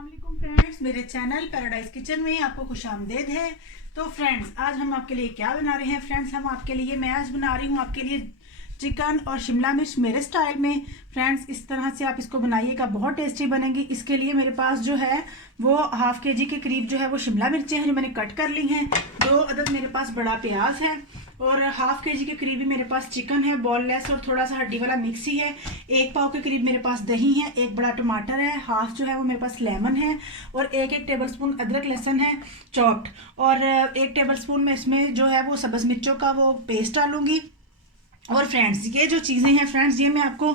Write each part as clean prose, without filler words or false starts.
अस्सलामुअलैकुम फ्रेंड्स, मेरे channel paradise kitchen में आपको खुशामदीद है। तो फ्रेंड्स, आज हम आपके लिए क्या बना रहे हैं। फ्रेंड्स, मैं आज बना रही हूँ आपके लिए चिकन और शिमला मिर्च मेरे स्टाइल में। फ्रेंड्स, इस तरह से आप इसको बनाइएगा, बहुत टेस्टी बनेगी। इसके लिए मेरे पास जो है वो हाफ के जी के करीब जो है वो शिमला मिर्चें हैं जो मैंने कट कर ली हैं। 2 अदद मेरे पास बड़ा प्याज है और हाफ के जी के करीब ही मेरे पास चिकन है, बॉनलेस और थोड़ा सा हड्डी वाला मिक्स ही है। 1 पाव के करीब मेरे पास दही है, 1 बड़ा टमाटर है, हाफ जो है वो मेरे पास लेमन है और 1 टेबलस्पून अदरक लहसुन है चॉप्ड, और 1 टेबलस्पून में इसमें जो है वो सब्ज़ मिर्चों का वो पेस्ट डालूंगी। और फ्रेंड्स, ये जो चीज़ें हैं फ्रेंड्स, ये मैं आपको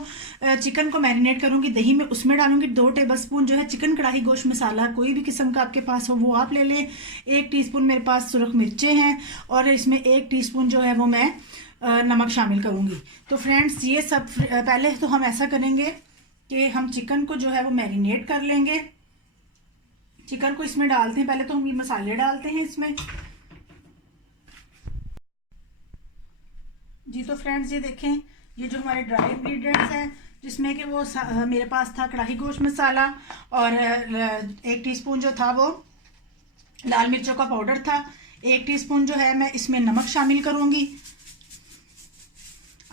चिकन को मैरिनेट करूंगी दही में, उसमें डालूंगी 2 टेबलस्पून जो है चिकन कढ़ाई गोश्त मसाला, कोई भी किस्म का आपके पास हो वो आप ले लें। 1 टीस्पून मेरे पास सुरख मिर्चें हैं और इसमें 1 टीस्पून जो है वो मैं नमक शामिल करूंगी। तो फ्रेंड्स, ये सब पहले तो हम ऐसा करेंगे कि हम चिकन को जो है वो मैरिनेट कर लेंगे। चिकन को इसमें डालते हैं, पहले तो हम ये मसाले डालते हैं इसमें जी। तो फ्रेंड्स, ये देखें, ये जो हमारे ड्राई इंग्रेडिएंट्स हैं जिसमें कि वो मेरे पास था कढ़ाई गोश्त मसाला और 1 टीस्पून जो था वो लाल मिर्चों का पाउडर था। 1 टीस्पून जो है मैं इसमें नमक शामिल करूंगी।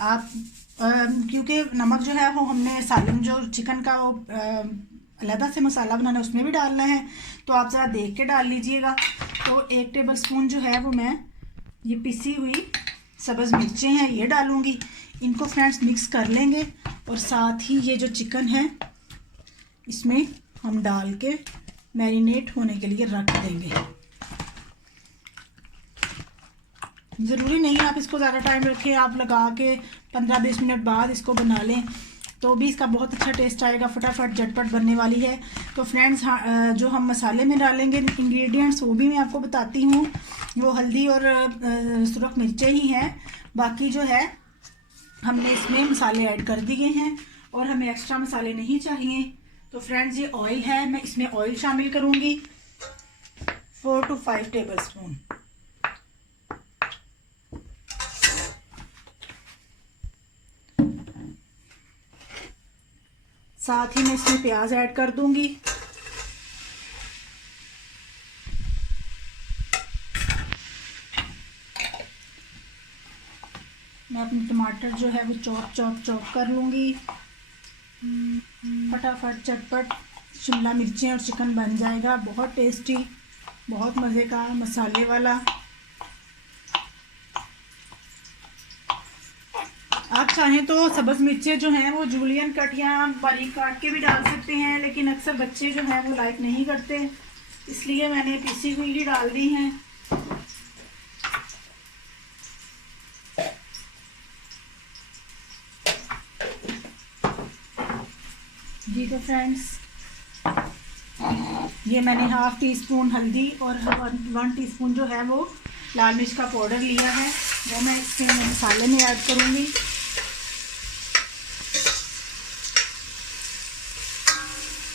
आप क्योंकि नमक जो है वो हमने सालन जो चिकन का वो अलहदा से मसाला बनाना है उसमें भी डालना है, तो आप ज़रा देख के डाल लीजिएगा। तो 1 टेबलस्पून जो है वो मैं ये पिसी हुई सब्ज़ मिर्चें हैं ये डालूंगी। इनको फ्रेंड्स मिक्स कर लेंगे और साथ ही ये जो चिकन है इसमें हम डाल के मैरिनेट होने के लिए रख देंगे। ज़रूरी नहीं आप इसको ज़्यादा टाइम रखें, आप लगा के 15-20 मिनट बाद इसको बना लें तो भी इसका बहुत अच्छा टेस्ट आएगा, फटाफट झटपट बनने वाली है। तो फ्रेंड्स, जो हम मसाले में डालेंगे इंग्रेडिएंट्स वो भी मैं आपको बताती हूँ। वो हल्दी और सुरख मिर्चें ही हैं, बाकी जो है हमने इसमें मसाले ऐड कर दिए हैं और हमें एक्स्ट्रा मसाले नहीं चाहिए। तो फ्रेंड्स, ये ऑयल है, मैं इसमें ऑयल शामिल करूँगी 4 to 5 टेबलस्पून। साथ ही मैं इसमें प्याज ऐड कर दूंगी। मैं अपने टमाटर जो है वो चॉप कर लूंगी। फटाफट झटपट शिमला मिर्चें और चिकन बन जाएगा, बहुत टेस्टी, बहुत मज़े का, मसाले वाला। आप चाहें तो सब्ज़ मिर्चें जो हैं वो जूलियन कट या बारीक काट के भी डाल सकते हैं, लेकिन अक्सर बच्चे जो हैं वो लाइक नहीं करते, इसलिए मैंने पीसी हुई ही डाल दी हैं। जी तो फ्रेंड्स, ये मैंने हाफ टीस्पून हल्दी और 1 टीस्पून जो है वो लाल मिर्च का पाउडर लिया है, वो मैं इसके मसाले में ऐड करूँगी।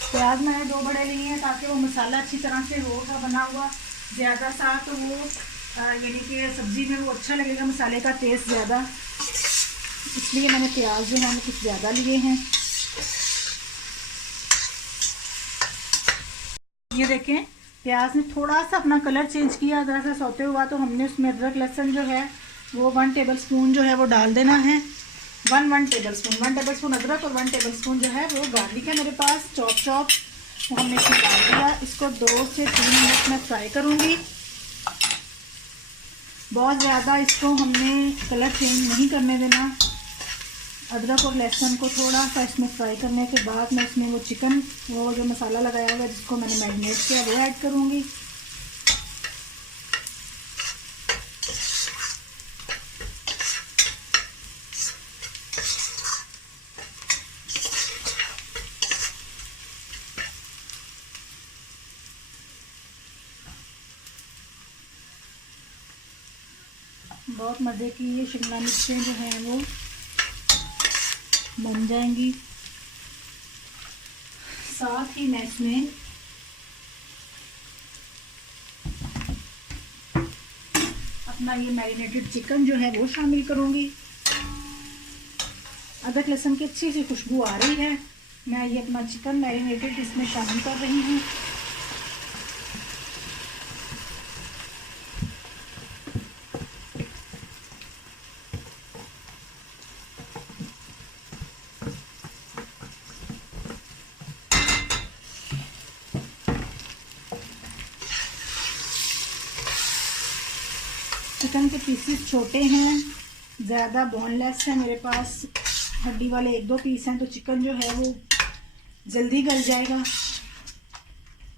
प्याज मैंने 2 बड़े लिए हैं ताकि वो मसाला अच्छी तरह से होगा बना हुआ, ज़्यादा सा तो वो यानी कि सब्ज़ी में वो अच्छा लगेगा, मसाले का टेस्ट ज़्यादा, इसलिए मैंने प्याज जो है कुछ ज़्यादा लिए हैं। ये देखें, प्याज ने थोड़ा सा अपना कलर चेंज किया, ज़रा सा सौते हुआ, तो हमने उसमें अदरक लहसुन जो है वो 1 टेबलस्पून जो है वो डाल देना है। 1 टेबलस्पून अदरक और 1 टेबलस्पून जो है वो गार्लिक है मेरे पास चॉप, तो हमने इसमें डाल दिया। इसको 2 से 3 मिनट में फ्राई करूँगी। बहुत ज़्यादा इसको हमने कलर चेंज नहीं करने देना। अदरक और लहसुन को थोड़ा सा इसमें फ्राई करने के बाद मैं इसमें वो चिकन, वो जो मसाला लगाया हुआ है जिसको मैंने मैरिनेट किया, वो ऐड करूँगी। बहुत मज़े की ये शिमला मिर्चें जो हैं वो बन जाएंगी। साथ ही मैं इसमें अपना ये मैरिनेटेड चिकन जो है वो शामिल करूँगी। अदरक लहसुन की अच्छी सी खुशबू आ रही है, मैं ये अपना चिकन मैरिनेटेड इसमें शामिल कर रही हूँ। चिकन के पीसेस छोटे हैं, ज़्यादा बोनलेस है मेरे पास, हड्डी वाले 1-2 पीस हैं, तो चिकन जो है वो जल्दी गल जाएगा।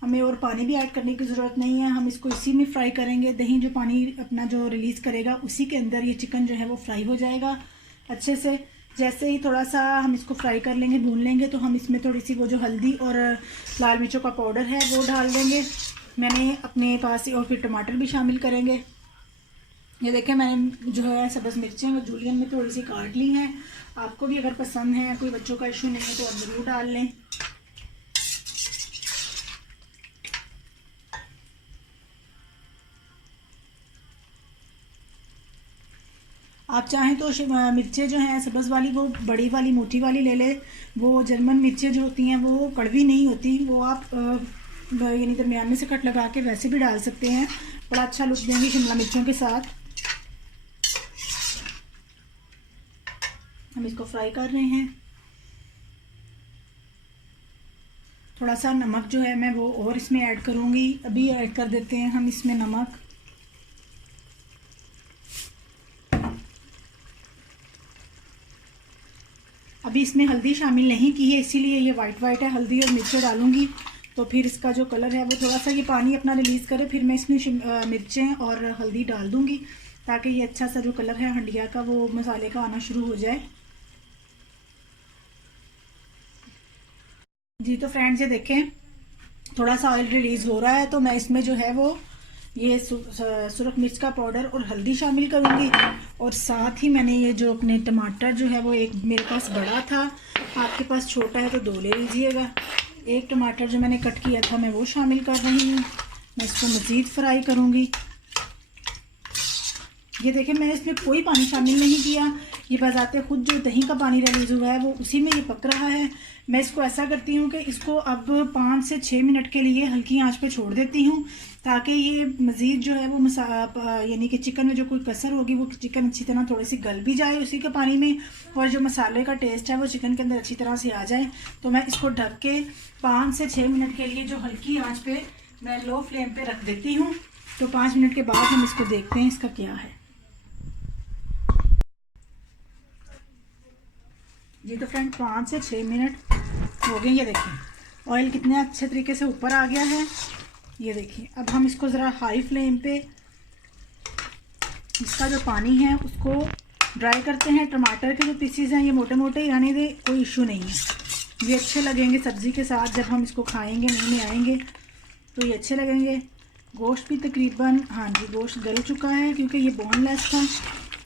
हमें और पानी भी ऐड करने की ज़रूरत नहीं है, हम इसको इसी में फ्राई करेंगे। दही जो पानी अपना जो रिलीज़ करेगा उसी के अंदर ये चिकन जो है वो फ्राई हो जाएगा अच्छे से। जैसे ही थोड़ा सा हम इसको फ्राई कर लेंगे, भून लेंगे, तो हम इसमें थोड़ी सी वो जो हल्दी और लाल मिर्चों का पाउडर है वो डाल देंगे। मैंने अपने पास और फिर टमाटर भी शामिल करेंगे। ये देखें, मैंने जो है सब्ज़ मिर्चें वो जूलियन में थोड़ी सी काट ली हैं। आपको भी अगर पसंद है, कोई बच्चों का इशू नहीं है, तो आप ज़रूर डाल लें। आप चाहें तो मिर्चें जो हैं सब्ज़ वाली वो बड़ी वाली मोटी वाली ले ले। वो जर्मन मिर्चें जो होती हैं वो कड़वी नहीं होती, वो आप यानी दरमियान में से कट लगा के वैसे भी डाल सकते हैं, बड़ा अच्छा लुक देंगी शिमला मिर्चों के साथ। हम इसको फ्राई कर रहे हैं। थोड़ा सा नमक जो है मैं वो और इसमें ऐड करूँगी, अभी ऐड कर देते हैं हम इसमें नमक। अभी इसमें हल्दी शामिल नहीं की है, इसीलिए ये वाइट वाइट है। हल्दी और मिर्चें डालूंगी तो फिर इसका जो कलर है वो थोड़ा सा ये पानी अपना रिलीज़ करे, फिर मैं इसमें मिर्चें और हल्दी डाल दूंगी ताकि ये अच्छा सा जो कलर है हंडिया का वो मसाले का आना शुरू हो जाए। जी तो फ्रेंड्स, ये देखें थोड़ा सा ऑयल रिलीज़ हो रहा है, तो मैं इसमें जो है वो ये सुरख मिर्च का पाउडर और हल्दी शामिल करूँगी। और साथ ही मैंने ये जो अपने टमाटर जो है वो एक मेरे पास बड़ा था, आपके पास छोटा है तो 2 ले लीजिएगा। एक टमाटर जो मैंने कट किया था मैं वो शामिल कर रही हूँ। मैं इसको मज़ीद फ्राई करूँगी। ये देखें, मैंने इसमें कोई पानी शामिल नहीं किया, ये बजाते खुद जो दही का पानी रिलीज़ हुआ है वो उसी में ये पक रहा है। मैं इसको ऐसा करती हूँ कि इसको अब 5 से 6 मिनट के लिए हल्की आंच पे छोड़ देती हूँ ताकि ये मज़ीद जो है वो यानी कि चिकन में जो कोई कसर होगी वो चिकन अच्छी तरह थोड़ी सी गल भी जाए उसी के पानी में, और जो मसाले का टेस्ट है वो चिकन के अंदर अच्छी तरह से आ जाए। तो मैं इसको ढक के 5 से 6 मिनट के लिए जो हल्की आँच पर मैं लो फ्लेम पर रख देती हूँ। तो 5 मिनट के बाद हम इसको देखते हैं इसका क्या है। जी तो फ्रेंड 5 से 6 मिनट हो गए। ये देखिए ऑयल कितने अच्छे तरीके से ऊपर आ गया है। ये देखिए, अब हम इसको ज़रा हाई फ्लेम पे इसका जो पानी है उसको ड्राई करते हैं। टमाटर के जो पीसीज हैं ये मोटे मोटे ही आने दे, कोई इशू नहीं है। ये अच्छे लगेंगे सब्ज़ी के साथ, जब हम इसको खाएंगे मुँह में आएंगे तो ये अच्छे लगेंगे। गोश्त भी तकरीबन, हाँ जी, गोश्त गल चुका है क्योंकि ये बोनलेस था।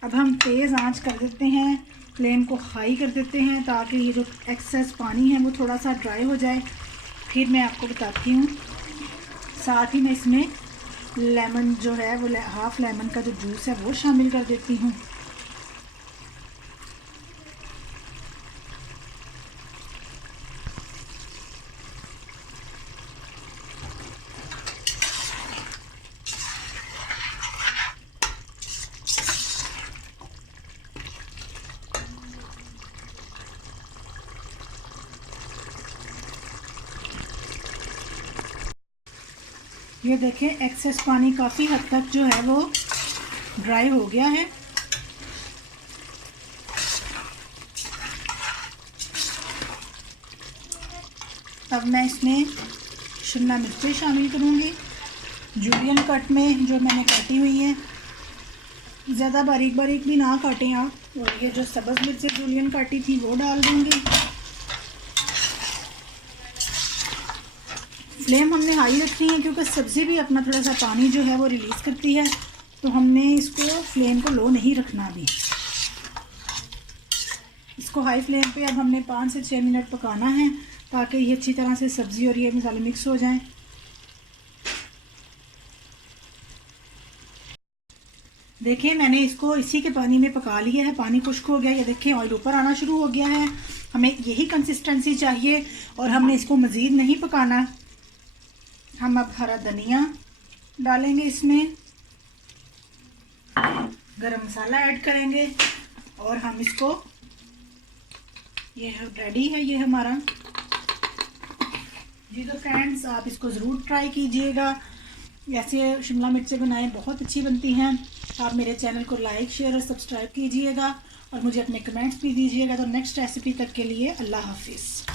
अब हम तेज़ आंच कर देते हैं, फ्लेम को हाई कर देते हैं ताकि ये जो एक्सेस पानी है वो थोड़ा सा ड्राई हो जाए। फिर मैं आपको बताती हूँ, साथ ही मैं इसमें लेमन जो है वो हाफ़ लेमन का जो जूस है वो शामिल कर देती हूँ। ये देखें एक्सेस पानी काफ़ी हद तक जो है वो ड्राई हो गया है। अब मैं इसमें शिमला मिर्चें शामिल करूँगी, जूलियन कट में जो मैंने काटी हुई है। ज़्यादा बारीक बारीक भी ना काटें आप। और ये जो सब्ज़ मिर्चें जूलियन काटी थी वो डाल दूँगी। फ्लेम हमने हाई रखनी है क्योंकि सब्ज़ी भी अपना थोड़ा सा पानी जो है वो रिलीज़ करती है, तो हमने इसको फ्लेम को लो नहीं रखना। अभी इसको हाई फ्लेम पे अब हमने 5 से 6 मिनट पकाना है ताकि ये अच्छी तरह से सब्ज़ी और ये मसाले मिक्स हो जाएं। देखिए मैंने इसको इसी के पानी में पका लिया है, पानी खुश्क हो गया। ये देखिए ऑयल ऊपर आना शुरू हो गया है। हमें यही कंसिस्टेंसी चाहिए और हमने इसको मज़ीद नहीं पकाना। हम अब हरा धनिया डालेंगे, इसमें गरम मसाला ऐड करेंगे और हम इसको, ये रेडी है ये हमारा जी। तो फ्रेंड्स आप इसको ज़रूर ट्राई कीजिएगा, ऐसे शिमला मिर्चें बनाएं, बहुत अच्छी बनती हैं। आप मेरे चैनल को लाइक शेयर और सब्सक्राइब कीजिएगा और मुझे अपने कमेंट्स भी दीजिएगा। तो नेक्स्ट रेसिपी तक के लिए अल्लाह हाफिज़।